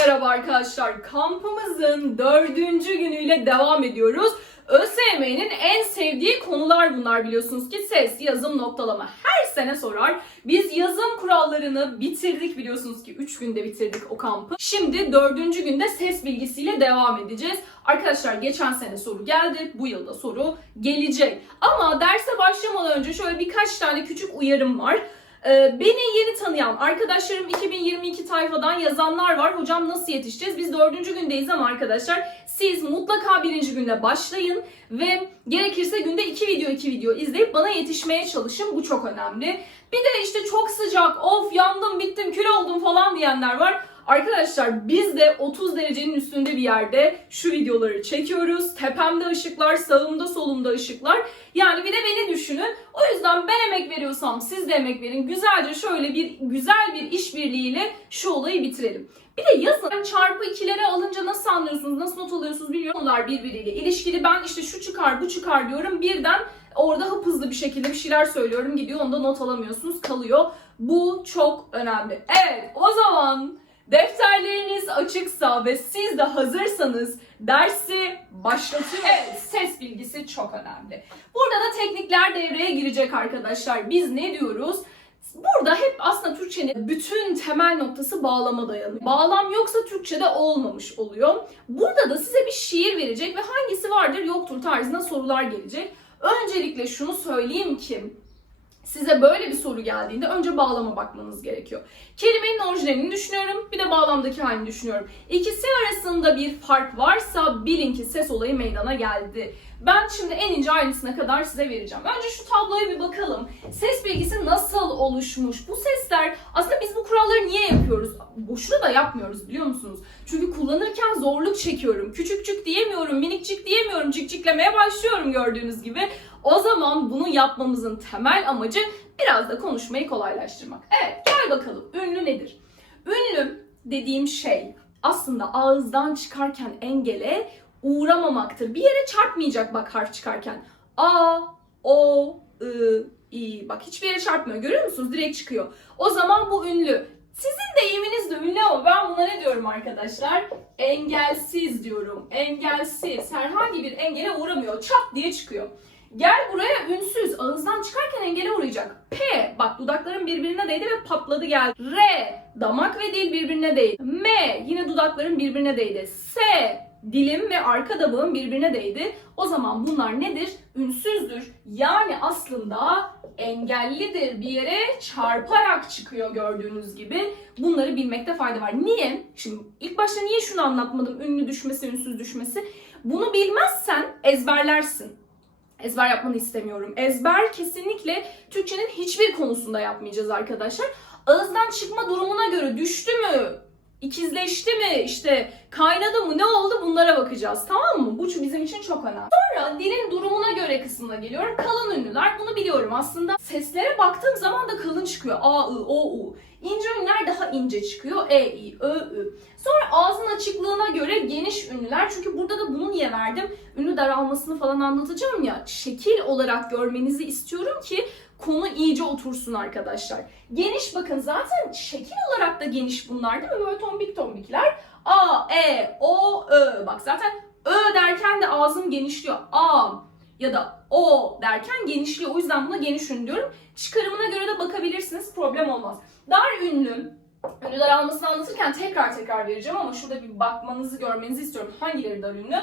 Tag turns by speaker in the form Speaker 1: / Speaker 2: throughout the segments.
Speaker 1: Merhaba arkadaşlar. Kampımızın dördüncü günüyle devam ediyoruz. ÖSYM'nin en sevdiği konular bunlar biliyorsunuz ki ses, yazım, noktalama. Her sene sorar. Biz yazım kurallarını bitirdik biliyorsunuz ki 3 günde bitirdik o kampı. Şimdi dördüncü günde ses bilgisiyle devam edeceğiz. Arkadaşlar geçen sene soru geldi. Bu yılda soru gelecek. Ama derse başlamadan önce şöyle birkaç tane küçük uyarım var. Ee, Beni yeni tanıyan arkadaşlarım 2022 tayfadan yazanlar var. Hocam nasıl yetişeceğiz? Biz dördüncü gündeyiz ama arkadaşlar siz mutlaka birinci günde başlayın ve gerekirse günde iki video iki video izleyip bana yetişmeye çalışın. Bu çok önemli. Bir de işte çok sıcak, of yandım, bittim, kül oldum falan diyenler var. Arkadaşlar biz de 30 derecenin üstünde bir yerde şu videoları çekiyoruz. Tepemde ışıklar, sağımda solumda ışıklar. Yani bir de beni düşünün. O yüzden ben emek veriyorsam siz de emek verin. Güzelce şöyle bir güzel bir işbirliğiyle şu olayı bitirelim. Bir de yazın çarpı ikilere alınca nasıl anlıyorsunuz, nasıl not alıyorsunuz bilmiyorum. Onlar birbiriyle ilişkili. Ben işte şu çıkar, bu çıkar diyorum. Birden orada hıp hızlı bir şekilde bir şeyler söylüyorum. Gidiyor onda not alamıyorsunuz, kalıyor. Bu çok önemli. Evet, o zaman defterleriniz açıksa ve siz de hazırsanız dersi başlatıyorum. Evet, ses bilgisi çok önemli. Burada da teknikler devreye girecek arkadaşlar. Biz ne diyoruz? Burada hep aslında Türkçenin bütün temel noktası bağlama dayanıyor. Bağlam yoksa Türkçe'de olmamış oluyor. Burada da size bir şiir verecek ve hangisi vardır yoktur tarzında sorular gelecek. Öncelikle şunu söyleyeyim ki size böyle bir soru geldiğinde önce bağlama bakmanız gerekiyor. Kelimenin orijinalini düşünüyorum, bir de bağlamdaki halini düşünüyorum. İkisi arasında bir fark varsa bilin ki ses olayı meydana geldi. Ben şimdi en ince ayrıntısına kadar size vereceğim. Önce şu tabloya bir bakalım. Ses bilgisi nasıl oluşmuş? Bu sesler aslında biz bu kuralları niye yapıyoruz? Boşuna da yapmıyoruz biliyor musunuz? Çünkü kullanırken zorluk çekiyorum. Küçükçük diyemiyorum, minikçik diyemiyorum, cikciklemeye başlıyorum gördüğünüz gibi. O zaman bunu yapmamızın temel amacı biraz da konuşmayı kolaylaştırmak. Evet gel bakalım ünlü nedir? Ünlü dediğim şey aslında ağızdan çıkarken engele uğramamaktır. Bir yere çarpmayacak bak harf çıkarken. A, O, I, I. Bak hiçbir yere çarpmıyor. Görüyor musunuz? Direkt çıkıyor. O zaman bu ünlü. Sizin deyiminiz de ünlü ama ben buna ne diyorum arkadaşlar? Engelsiz diyorum. Engelsiz. Herhangi bir engele uğramıyor. Çat diye çıkıyor. Gel buraya ünsüz. Ağızdan çıkarken engele uğrayacak. P. Bak dudakların birbirine değdi ve patladı geldi. R. Damak ve dil birbirine değdi. M. Yine dudakların birbirine değdi. S. Dilim ve arka dabağım birbirine değdi. O zaman bunlar nedir? Ünsüzdür. Yani aslında engellidir. Bir yere çarparak çıkıyor gördüğünüz gibi. Bunları bilmekte fayda var. Niye? Şimdi ilk başta niye şunu anlatmadım? Ünlü düşmesi, ünsüz düşmesi. Bunu bilmezsen ezberlersin. Ezber yapmanı istemiyorum. Ezber kesinlikle Türkçenin hiçbir konusunda yapmayacağız arkadaşlar. Ağızdan çıkma durumuna göre düştü mü, ikizleşti mi, işte kaynadı mı, ne oldu bunlara bakacağız tamam mı? Bu bizim için çok önemli. Sonra dilin durumuna göre kısmına geliyorum. Kalın ünlüler bunu biliyorum aslında. Seslere baktığım zaman da kalın çıkıyor. A, I, O, U. İnce ünlüler daha ince çıkıyor. E, I, Ö, Ü. Sonra ağzın açıklığına göre geniş ünlüler. Çünkü burada da bunu niye verdim? Ünlü daralmasını falan anlatacağım ya. Şekil olarak görmenizi istiyorum ki konu iyice otursun arkadaşlar. Geniş bakın zaten şekil olarak da geniş bunlar değil mi? Böyle tombik tombikler. A, E, O, Ö. Bak zaten Ö derken de ağzım genişliyor. A ya da O derken genişliyor. O yüzden buna geniş ünlü diyorum. Çıkarımına göre de bakabilirsiniz. Problem olmaz. Dar ünlü. Ünlü daralmasını anlatırken tekrar tekrar vereceğim ama şurada bir bakmanızı görmenizi istiyorum. Hangileri dar ünlü?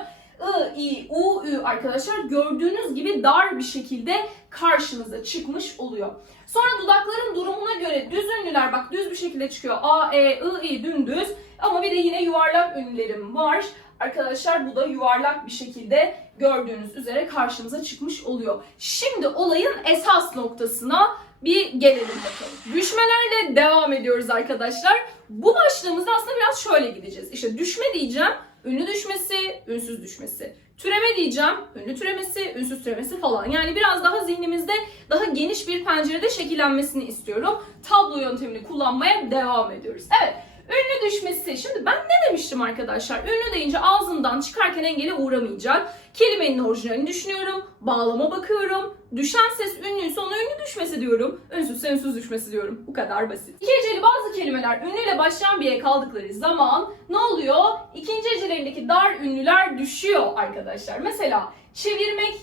Speaker 1: I, I, U, Ü arkadaşlar gördüğünüz gibi dar bir şekilde karşınıza çıkmış oluyor. Sonra dudakların durumuna göre düz ünlüler bak düz bir şekilde çıkıyor. A, E, I, I dümdüz ama bir de yine yuvarlak ünlülerim var. Arkadaşlar bu da yuvarlak bir şekilde gördüğünüz üzere karşımıza çıkmış oluyor. Şimdi olayın esas noktasına bir gelelim bakalım. Düşmelerle devam ediyoruz arkadaşlar. Bu başlığımızda aslında biraz şöyle gideceğiz. İşte düşme diyeceğim, ünlü düşmesi, ünsüz düşmesi. Türeme diyeceğim, ünlü türemesi, ünsüz türemesi falan. Yani biraz daha zihnimizde daha geniş bir pencerede şekillenmesini istiyorum. Tablo yöntemini kullanmaya devam ediyoruz. Evet, ünlü düşmesi. Şimdi ben ne demiştim arkadaşlar. Ünlü deyince ağzımdan çıkarken engele uğramayacak. Kelimenin orijinalini düşünüyorum. Bağlama bakıyorum. Düşen ses ünlüyse ona ünlü düşmesi diyorum. Ünsüzse ünsüz düşmesi diyorum. Bu kadar basit. İki heceli bazı kelimeler ünlüyle başlayan bir kaldıkları zaman ne oluyor? İkinci hecelerindeki dar ünlüler düşüyor arkadaşlar. Mesela çevirmek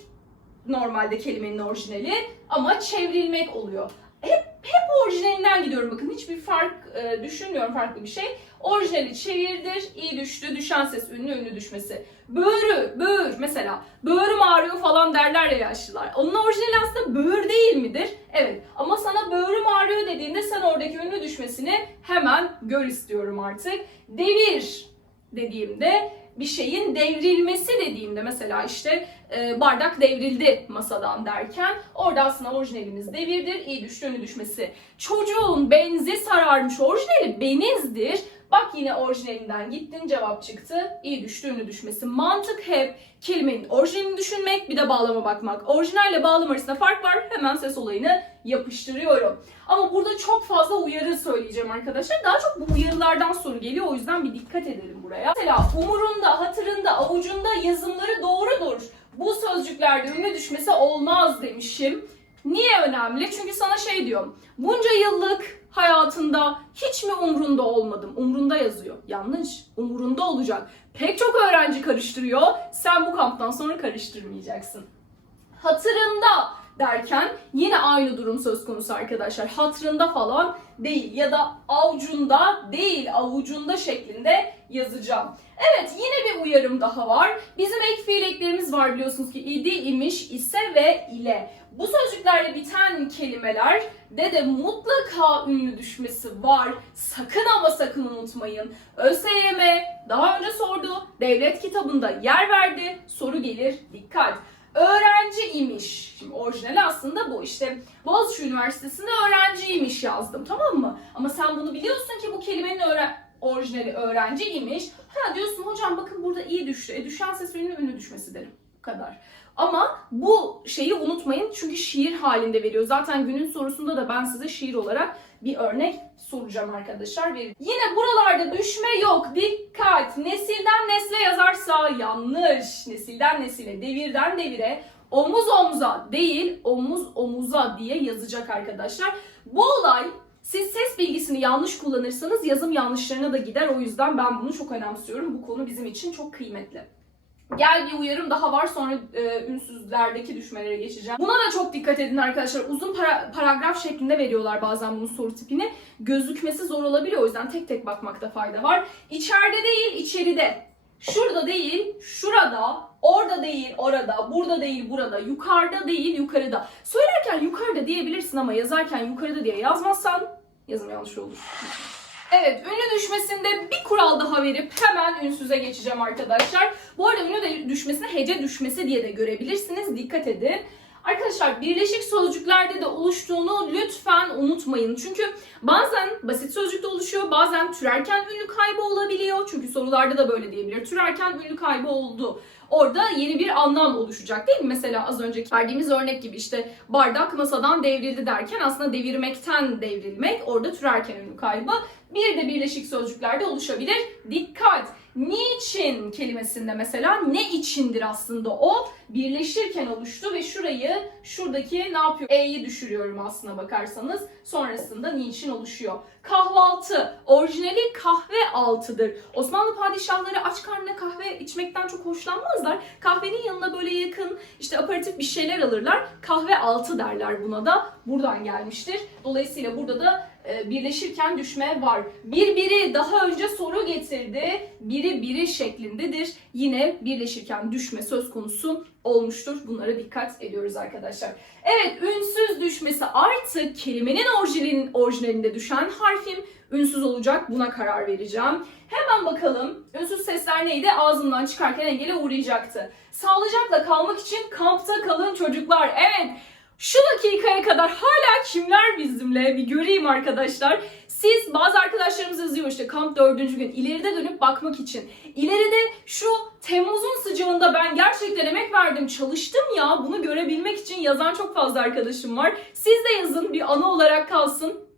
Speaker 1: normalde kelimenin orijinali ama çevrilmek oluyor. Hep hep orijinalinden gidiyorum bakın hiçbir fark e, düşünmüyorum farklı bir şey. Orijinali çevirdir, iyi düştü, düşen ses ünlü ünlü düşmesi. Böğrü, böğür mesela. Böğrüm ağrıyor falan derler ya yaşlılar. Onun orijinali aslında böğür değil midir? Evet ama sana böğrüm ağrıyor dediğinde sen oradaki ünlü düşmesini hemen gör istiyorum artık. Devir dediğimde bir şeyin devrilmesi dediğimde mesela işte e, bardak devrildi masadan derken orada aslında orijinalimiz devirdir, iyi düştü önü düşmesi. Çocuğun benzi sararmış orijinali benizdir. Bak yine orijinalinden gittin cevap çıktı. İyi düştü ünlü düşmesi. Mantık hep kelimenin orijinalini düşünmek bir de bağlama bakmak. Orijinalle bağlama arasında fark var. Hemen ses olayını yapıştırıyorum. Ama burada çok fazla uyarı söyleyeceğim arkadaşlar. Daha çok bu uyarılardan soru geliyor. O yüzden bir dikkat edelim buraya. Mesela umurunda, hatırında, avucunda yazımları doğrudur. Bu sözcüklerde ünlü düşmesi olmaz demişim. Niye önemli? Çünkü sana şey diyorum. Bunca yıllık hayatında hiç mi umrunda olmadım? Umrunda yazıyor. Yanlış. Umurunda olacak. Pek çok öğrenci karıştırıyor. Sen bu kamptan sonra karıştırmayacaksın. Hatırında derken yine aynı durum söz konusu arkadaşlar. Hatırında falan değil ya da avucunda değil avucunda şeklinde yazacağım. Evet yine bir uyarım daha var. Bizim ek fiil eklerimiz var biliyorsunuz ki idi, imiş, ise ve ile. Bu sözcüklerle biten kelimeler de de mutlaka ünlü düşmesi var. Sakın ama sakın unutmayın. ÖSYM daha önce sordu. Devlet kitabında yer verdi. Soru gelir. Dikkat. Öğrenci imiş. Şimdi orijinali aslında bu. İşte Boğaziçi Üniversitesi'nde öğrenciymiş yazdım tamam mı? Ama sen bunu biliyorsun ki bu kelimenin öğren orijinali öğrenci imiş. Ha diyorsun hocam bakın burada iyi düştü. E düşen ses ünlü ünlü düşmesi derim. Bu kadar. Ama bu şeyi unutmayın çünkü şiir halinde veriyor. Zaten günün sorusunda da ben size şiir olarak bir örnek soracağım arkadaşlar. Verin. Yine buralarda düşme yok. Dikkat! Nesilden nesle yazarsa yanlış. Nesilden nesile, devirden devire, omuz omuza değil, omuz omuza diye yazacak arkadaşlar. Bu olay siz ses bilgisini yanlış kullanırsanız yazım yanlışlarına da gider. O yüzden ben bunu çok önemsiyorum. Bu konu bizim için çok kıymetli. Gel bir uyarım daha var sonra e, ünsüzlerdeki düşmelere geçeceğim. Buna da çok dikkat edin arkadaşlar. Uzun para- paragraf şeklinde veriyorlar bazen bunun soru tipini. Gözükmesi zor olabiliyor o yüzden tek tek bakmakta fayda var. İçeride değil içeride. Şurada değil şurada. Orada değil orada. Burada değil burada. Yukarıda değil yukarıda. Söylerken yukarıda diyebilirsin ama yazarken yukarıda diye yazmazsan yazım yanlış olur. Evet, ünlü düşmesinde bir kural daha verip hemen ünsüze geçeceğim arkadaşlar. Bu arada ünlü de düşmesine hece düşmesi diye de görebilirsiniz. Dikkat edin. Arkadaşlar birleşik sözcüklerde de oluştuğunu lütfen unutmayın. Çünkü bazen basit sözcükte oluşuyor, bazen türerken ünlü kaybı olabiliyor. Çünkü sorularda da böyle diyebilir. Türerken ünlü kaybı oldu. Orada yeni bir anlam oluşacak değil mi? Mesela az önceki verdiğimiz örnek gibi işte bardak masadan devrildi derken aslında devirmekten devrilmek. Orada türerken ünlü kaybı. Bir de birleşik sözcüklerde oluşabilir. Dikkat! Niçin kelimesinde mesela ne içindir aslında o birleşirken oluştu ve şurayı şuradaki ne yapıyor? E'yi düşürüyorum aslına bakarsanız. Sonrasında niçin oluşuyor? Kahvaltı. Orijinali kahve altıdır. Osmanlı padişahları aç karnına kahve içmekten çok hoşlanmazlar. Kahvenin yanına böyle yakın işte aparatif bir şeyler alırlar. Kahve altı derler buna da. Buradan gelmiştir. Dolayısıyla burada da birleşirken düşme var. Bir biri daha önce soru getirdi. Biri biri şeklindedir. Yine birleşirken düşme söz konusu olmuştur. Bunlara dikkat ediyoruz arkadaşlar. Evet ünsüz düşmesi artık kelimenin orijinalin, orijinalinde düşen harfim ünsüz olacak. Buna karar vereceğim. Hemen bakalım ünsüz sesler neydi? Ağzımdan çıkarken engele uğrayacaktı. Sağlıcakla kalmak için kampta kalın çocuklar. Evet şu dakikaya kadar hala kimler bizimle bir göreyim arkadaşlar. Siz bazı arkadaşlarımız yazıyor işte kamp dördüncü gün ileride dönüp bakmak için. İleride şu Temmuz'un sıcağında ben gerçekten emek verdim çalıştım ya bunu görebilmek için yazan çok fazla arkadaşım var. Siz de yazın bir anı olarak kalsın.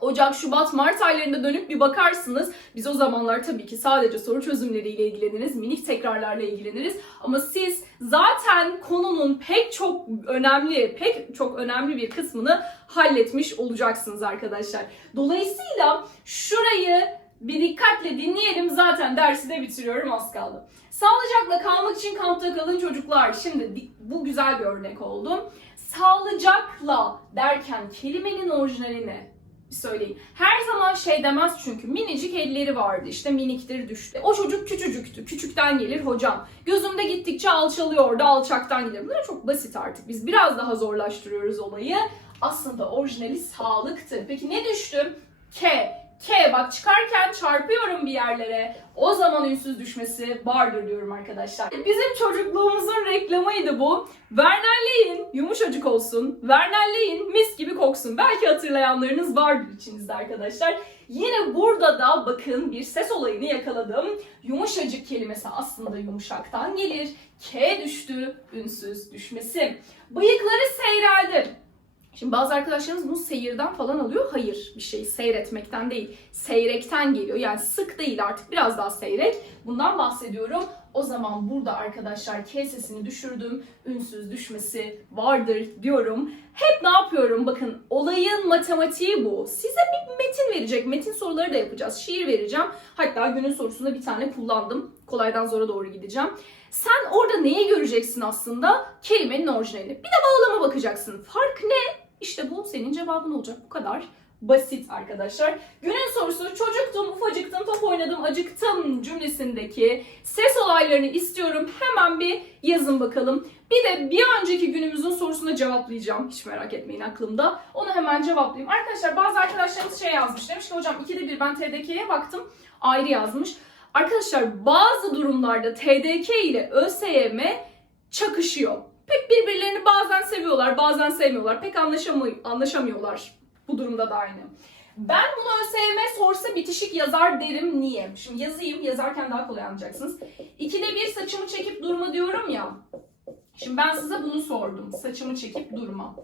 Speaker 1: Ocak, Şubat, Mart aylarında dönüp bir bakarsınız. Biz o zamanlar tabii ki sadece soru çözümleriyle ilgileniriz, minik tekrarlarla ilgileniriz. Ama siz zaten konunun pek çok önemli, pek çok önemli bir kısmını halletmiş olacaksınız arkadaşlar. Dolayısıyla şurayı bir dikkatle dinleyelim. Zaten dersi de bitiriyorum az kaldı. Sağlıcakla kalmak için kampta kalın çocuklar. Şimdi di- bu güzel bir örnek oldu. Sağlıcakla derken kelimenin orijinali ne? Bir söyleyin. Her zaman şey demez çünkü minicik elleri vardı işte miniktir düştü. O çocuk küçücüktü. Küçükten gelir hocam. Gözümde gittikçe alçalıyordu alçaktan gelir. Bunlar çok basit artık. Biz biraz daha zorlaştırıyoruz olayı. Aslında orijinali sağlıktı. Peki ne düştü? K. K bak çıkarken çarpıyorum bir yerlere. O zaman ünsüz düşmesi vardır diyorum arkadaşlar. Bizim çocukluğumuzun reklamıydı bu. Vernelleyin yumuşacık olsun. Vernelleyin mis gibi koksun. Belki hatırlayanlarınız vardır içinizde arkadaşlar. Yine burada da bakın bir ses olayını yakaladım. Yumuşacık kelimesi aslında yumuşaktan gelir. K düştü, ünsüz düşmesi. Bıyıkları seyreldi. Şimdi bazı arkadaşlarımız bunu seyirden falan alıyor. Hayır bir şey seyretmekten değil. Seyrekten geliyor. Yani sık değil artık biraz daha seyrek. Bundan bahsediyorum. O zaman burada arkadaşlar K düşürdüm. Ünsüz düşmesi vardır diyorum. Hep ne yapıyorum? Bakın olayın matematiği bu. Size bir metin verecek. Metin soruları da yapacağız. Şiir vereceğim. Hatta günün sorusunda bir tane kullandım. Kolaydan zora doğru gideceğim. Sen orada neyi göreceksin aslında? Kelimenin orijinali. Bir de bağlama bakacaksın. Fark ne? İşte bu senin cevabın olacak. Bu kadar basit arkadaşlar. Günün sorusu çocuktum, ufacıktım, top oynadım, acıktım cümlesindeki ses olaylarını istiyorum. Hemen bir yazın bakalım. Bir de bir önceki günümüzün sorusunu cevaplayacağım. Hiç merak etmeyin aklımda. Onu hemen cevaplayayım. Arkadaşlar bazı arkadaşlarımız şey yazmış. Demiş ki hocam ikide bir ben TDK'ye baktım. Ayrı yazmış. Arkadaşlar bazı durumlarda TDK ile ÖSYM çakışıyor. Pek birbirlerini bazen seviyorlar, bazen sevmiyorlar. Pek anlaşamı anlaşamıyorlar. Bu durumda da aynı. Ben bunu ÖSYM sorsa bitişik yazar derim. Niye? Şimdi yazayım. Yazarken daha kolay anlayacaksınız. İkide bir saçımı çekip durma diyorum ya. Şimdi ben size bunu sordum. Saçımı çekip durma.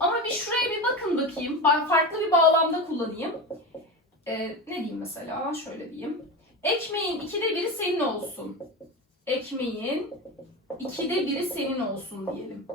Speaker 1: Ama bir şuraya bir bakın bakayım. Farklı bir bağlamda kullanayım. Ee, ne diyeyim mesela? Şöyle diyeyim. Ekmeğin ikide biri senin olsun. Ekmeğin ikide biri senin olsun diyelim.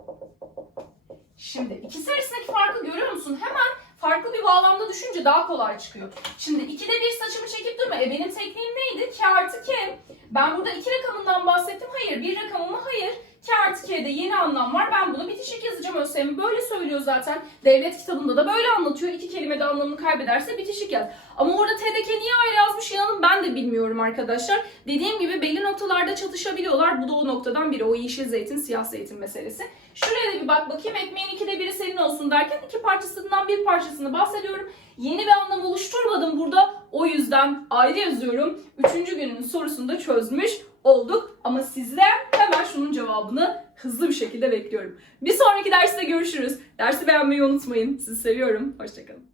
Speaker 1: Şimdi ikisi arasındaki farkı görüyor musun? Hemen farklı bir bağlamda düşünce daha kolay çıkıyor. Şimdi ikide bir saçımı çekip durma. E benim tekniğim neydi? K artı K. Ben burada iki rakamından bahsettim. Hayır. Bir rakamı mı? Hayır. K artı K'de yeni anlam var. Ben bunu bitişik yazacağım ÖSYM. Böyle söylüyor zaten. Devlet kitabında da böyle anlatıyor. İki kelimede anlamını kaybederse bitişik yaz. Ama orada TDK niye ayrı yazmış inanın ben de bilmiyorum arkadaşlar. Dediğim gibi belli noktalarda çatışabiliyorlar. Bu da o noktadan biri. O yeşil zeytin, siyah zeytin meselesi. Şuraya da bir bak bakayım. Ekmeğin ikide biri senin olsun derken iki parçasından bir parçasını bahsediyorum. Yeni bir anlam oluşturmadım burada. O yüzden ayrı yazıyorum. Üçüncü günün sorusunu da çözmüş olduk. Ama sizden hemen şunun cevabını hızlı bir şekilde bekliyorum. Bir sonraki derste görüşürüz. Dersi beğenmeyi unutmayın. Sizi seviyorum. Hoşçakalın.